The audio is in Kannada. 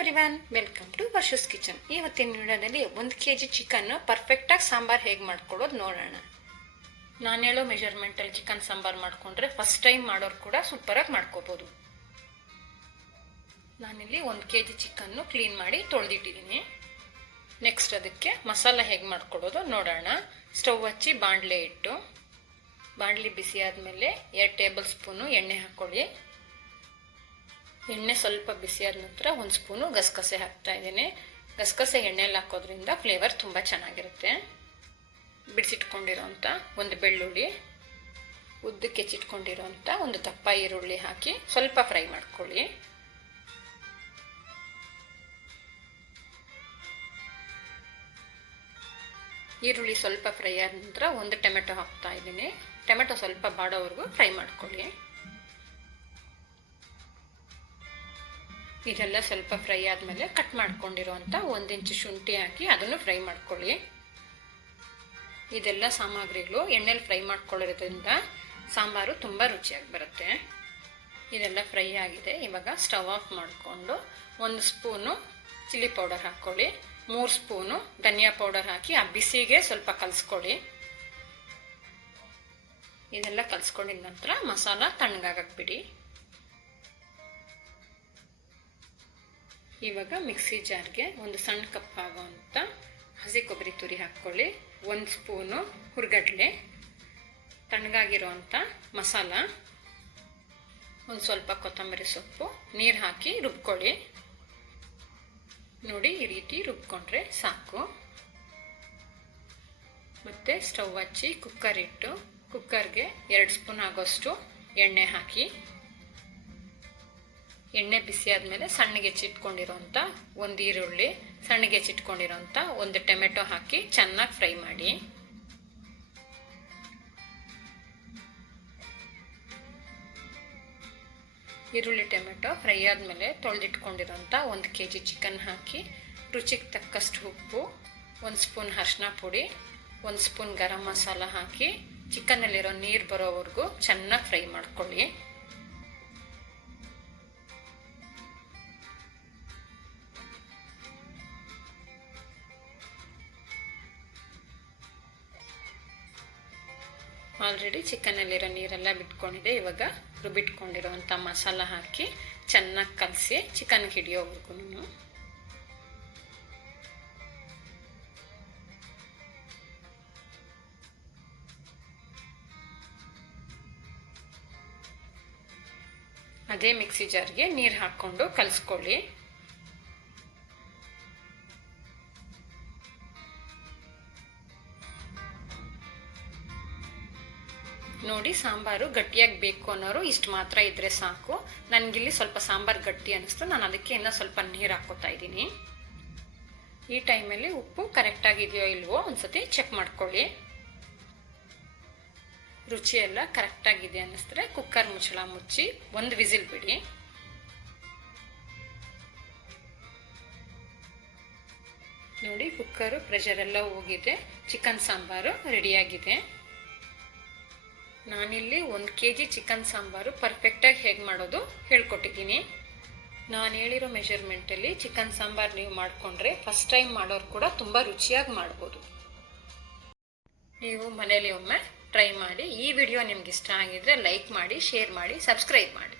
Everyone welcome to Varsha's kitchen ಇವತ್ತಿನ ವಿಡಿಯೋದಲ್ಲಿ ಒಂದು ಕೆ ಜಿ ಚಿಕನ್ನು ಪರ್ಫೆಕ್ಟಾಗಿ ಸಾಂಬಾರು ಹೇಗೆ ಮಾಡ್ಕೊಳ್ಳೋದು ನೋಡೋಣ. ನಾನು ಹೇಳೋ ಮೆಷರ್ಮೆಂಟಲ್ಲಿ ಚಿಕನ್ ಸಾಂಬಾರು ಮಾಡಿಕೊಂಡ್ರೆ ಫಸ್ಟ್ ಟೈಮ್ ಮಾಡೋರು ಕೂಡ ಸೂಪರಾಗಿ ಮಾಡ್ಕೋಬೋದು. ನಾನಿಲ್ಲಿ ಒಂದು ಕೆ ಜಿ ಚಿಕನ್ನು ಕ್ಲೀನ್ ಮಾಡಿ ತೊಳೆದಿಟ್ಟಿದ್ದೀನಿ. ನೆಕ್ಸ್ಟ್ ಅದಕ್ಕೆ ಮಸಾಲ ಹೇಗೆ ಮಾಡ್ಕೊಳ್ಳೋದು ನೋಡೋಣ. ಸ್ಟವ್ ಹಚ್ಚಿ ಬಾಣಲೆ ಇಟ್ಟು, ಬಾಂಡ್ಲಿ ಬಿಸಿ ಆದಮೇಲೆ ಎರಡು ಟೇಬಲ್ ಸ್ಪೂನು ಎಣ್ಣೆ ಹಾಕ್ಕೊಳ್ಳಿ. ಎಣ್ಣೆ ಸ್ವಲ್ಪ ಬಿಸಿಯಾದ ನಂತರ ಒಂದು ಸ್ಪೂನು ಗಸಗಸೆ ಹಾಕ್ತಾ ಇದ್ದೀನಿ. ಗಸಗಸೆ ಎಣ್ಣೆಯಲ್ಲಿ ಹಾಕೋದ್ರಿಂದ ಫ್ಲೇವರ್ ತುಂಬ ಚೆನ್ನಾಗಿರುತ್ತೆ. ಬಿಡಿಸಿಟ್ಕೊಂಡಿರೋಂಥ ಒಂದು ಬೆಳ್ಳುಳ್ಳಿ, ಉದ್ದಕ್ಕೆ ಹೆಚ್ಚಿಟ್ಕೊಂಡಿರೋಂಥ ಒಂದು ದಪ್ಪ ಈರುಳ್ಳಿ ಹಾಕಿ ಸ್ವಲ್ಪ ಫ್ರೈ ಮಾಡ್ಕೊಳ್ಳಿ. ಈರುಳ್ಳಿ ಸ್ವಲ್ಪ ಫ್ರೈ ಆದ ನಂತರ ಒಂದು ಟೊಮೆಟೊ ಹಾಕ್ತಾ ಇದ್ದೀನಿ. ಟೊಮೆಟೊ ಸ್ವಲ್ಪ ಬಾಡೋವರೆಗೂ ಫ್ರೈ ಮಾಡ್ಕೊಳ್ಳಿ. ಇದೆಲ್ಲ ಸ್ವಲ್ಪ ಫ್ರೈ ಆದಮೇಲೆ ಕಟ್ ಮಾಡ್ಕೊಂಡಿರುವಂಥ ಒಂದು ಇಂಚು ಶುಂಠಿ ಹಾಕಿ ಅದನ್ನು ಫ್ರೈ ಮಾಡ್ಕೊಳ್ಳಿ. ಇದೆಲ್ಲ ಸಾಮಗ್ರಿಗಳು ಎಣ್ಣೆಲಿ ಫ್ರೈ ಮಾಡ್ಕೊಳ್ಳೋದ್ರಿಂದ ಸಾಂಬಾರು ತುಂಬ ರುಚಿಯಾಗಿ ಬರುತ್ತೆ. ಇದೆಲ್ಲ ಫ್ರೈ ಆಗಿದೆ. ಇವಾಗ ಸ್ಟವ್ ಆಫ್ ಮಾಡಿಕೊಂಡು ಒಂದು ಸ್ಪೂನು ಚಿಲ್ಲಿ ಪೌಡರ್ ಹಾಕ್ಕೊಳ್ಳಿ. ಮೂರು ಸ್ಪೂನು ಧನಿಯಾ ಪೌಡರ್ ಹಾಕಿ ಆ ಬಿಸಿಗೆ ಸ್ವಲ್ಪ ಕಲಿಸ್ಕೊಳ್ಳಿ. ಇದೆಲ್ಲ ಕಲಿಸ್ಕೊಂಡಿದ ನಂತರ ಮಸಾಲ ತಣ್ಣಗಾಗಕ್ಕೆ ಬಿಡಿ. ಇವಾಗ ಮಿಕ್ಸಿ ಜಾರ್ಗೆ ಒಂದು ಸಣ್ಣ ಕಪ್ ಆಗೋವಂಥ ಹಸಿ ಕೊಬ್ಬರಿ ತುರಿ ಹಾಕ್ಕೊಳ್ಳಿ. ಒಂದು ಸ್ಪೂನು ಹುರ್ಗಡ್ಲೆ, ತಣ್ಣಗಾಗಿರೋವಂಥ ಮಸಾಲ, ಒಂದು ಸ್ವಲ್ಪ ಕೊತ್ತಂಬರಿ ಸೊಪ್ಪು, ನೀರು ಹಾಕಿ ರುಬ್ಕೊಳ್ಳಿ. ನೋಡಿ ಈ ರೀತಿ ರುಬ್ಕೊಂಡ್ರೆ ಸಾಕು. ಮತ್ತು ಸ್ಟವ್ ಹಚ್ಚಿ ಕುಕ್ಕರ್ ಇಟ್ಟು ಕುಕ್ಕರ್ಗೆ ಎರಡು ಸ್ಪೂನ್ ಆಗೋಷ್ಟು ಎಣ್ಣೆ ಹಾಕಿ. ಎಣ್ಣೆ ಬಿಸಿ ಆದಮೇಲೆ ಸಣ್ಣಗೆ ಹೆಚ್ಚಿಟ್ಕೊಂಡಿರೋಂಥ ಒಂದು ಈರುಳ್ಳಿ, ಸಣ್ಣಗೆ ಹೆಚ್ಚಿಟ್ಕೊಂಡಿರೋಂಥ ಒಂದು ಟೊಮೆಟೊ ಹಾಕಿ ಚೆನ್ನಾಗಿ ಫ್ರೈ ಮಾಡಿ. ಈರುಳ್ಳಿ, ಟೊಮೆಟೊ ಫ್ರೈ ಆದಮೇಲೆ ತೊಳೆದಿಟ್ಕೊಂಡಿರೋಂಥ ಒಂದು ಕೆ ಜಿ ಚಿಕನ್ ಹಾಕಿ, ರುಚಿಗೆ ತಕ್ಕಷ್ಟು ಉಪ್ಪು, ಒಂದು ಸ್ಪೂನ್ ಅರಿಶಿನ ಪುಡಿ, ಒಂದು ಸ್ಪೂನ್ ಗರಂ ಮಸಾಲ ಹಾಕಿ ಚಿಕನ್ನಲ್ಲಿರೋ ನೀರು ಬರೋವರೆಗೂ ಚೆನ್ನಾಗಿ ಫ್ರೈ ಮಾಡ್ಕೊಳ್ಳಿ. ಆಲ್ರೆಡಿ ಚಿಕನಲ್ಲಿರೋ ನೀರೆಲ್ಲ ಬಿಟ್ಕೊಂಡಿದೆ. ಇವಾಗ ರುಬ್ಬಿಟ್ಕೊಂಡಿರೋವಂಥ ಮಸಾಲ ಹಾಕಿ ಚೆನ್ನಾಗಿ ಕಲಸಿ ಚಿಕನ್ಗೆ ಹಿಡಿಯೋವರೆಗೂ ಅದೇ ಮಿಕ್ಸಿ ಜಾರ್ಗೆ ನೀರು ಹಾಕ್ಕೊಂಡು ಕಲಿಸ್ಕೊಳ್ಳಿ. ನೋಡಿ ಸಾಂಬಾರು ಗಟ್ಟಿಯಾಗಿ ಬೇಕು ಅನ್ನೋರು ಇಷ್ಟು ಮಾತ್ರ ಇದ್ದರೆ ಸಾಕು. ನನಗಿಲ್ಲಿ ಸ್ವಲ್ಪ ಸಾಂಬಾರು ಗಟ್ಟಿ ಅನ್ನಿಸ್ತು ನಾನು ಅದಕ್ಕೆ ಇನ್ನೂ ಸ್ವಲ್ಪ ನೀರು ಹಾಕ್ಕೋತಾ ಇದ್ದೀನಿ. ಈ ಟೈಮಲ್ಲಿ ಉಪ್ಪು ಕರೆಕ್ಟಾಗಿದೆಯೋ ಇಲ್ವೋ ಒಂದ್ಸತಿ ಚೆಕ್ ಮಾಡ್ಕೊಳ್ಳಿ. ರುಚಿಯೆಲ್ಲ ಎಲ್ಲ ಕರೆಕ್ಟಾಗಿದೆ ಅನ್ನಿಸಿದ್ರೆ ಕುಕ್ಕರ್ ಮುಚ್ಚಳ ಮುಚ್ಚಿ ಒಂದು ವಿಸಿಲ್ ಬಿಡಿ. ನೋಡಿ ಕುಕ್ಕರು ಪ್ರೆಷರೆಲ್ಲ ಹೋಗಿದೆ. ಚಿಕನ್ ಸಾಂಬಾರು ರೆಡಿಯಾಗಿದೆ ನಾನಿಲ್ಲಿ ಒಂದು ಕೆ ಜಿ ಚಿಕನ್ ಸಾಂಬಾರು ಪರ್ಫೆಕ್ಟಾಗಿ ಹೇಗೆ ಮಾಡೋದು ಹೇಳ್ಕೊಟ್ಟಿದ್ದೀನಿ. ನಾನು ಹೇಳಿರೋ ಮೆಷರ್ಮೆಂಟಲ್ಲಿ ಚಿಕನ್ ಸಾಂಬಾರು ನೀವು ಮಾಡಿಕೊಂಡ್ರೆ ಫಸ್ಟ್ ಟೈಮ್ ಮಾಡೋರು ಕೂಡ ತುಂಬ ರುಚಿಯಾಗಿ ಮಾಡ್ಬೋದು. ನೀವು ಮನೇಲಿ ಒಮ್ಮೆ ಟ್ರೈ ಮಾಡಿ ಈ ವಿಡಿಯೋ ನಿಮ್ಗೆ ಇಷ್ಟ ಆಗಿದ್ರೆ ಲೈಕ್ ಮಾಡಿ ಶೇರ್ ಮಾಡಿ ಸಬ್ಸ್ಕ್ರೈಬ್ ಮಾಡಿ.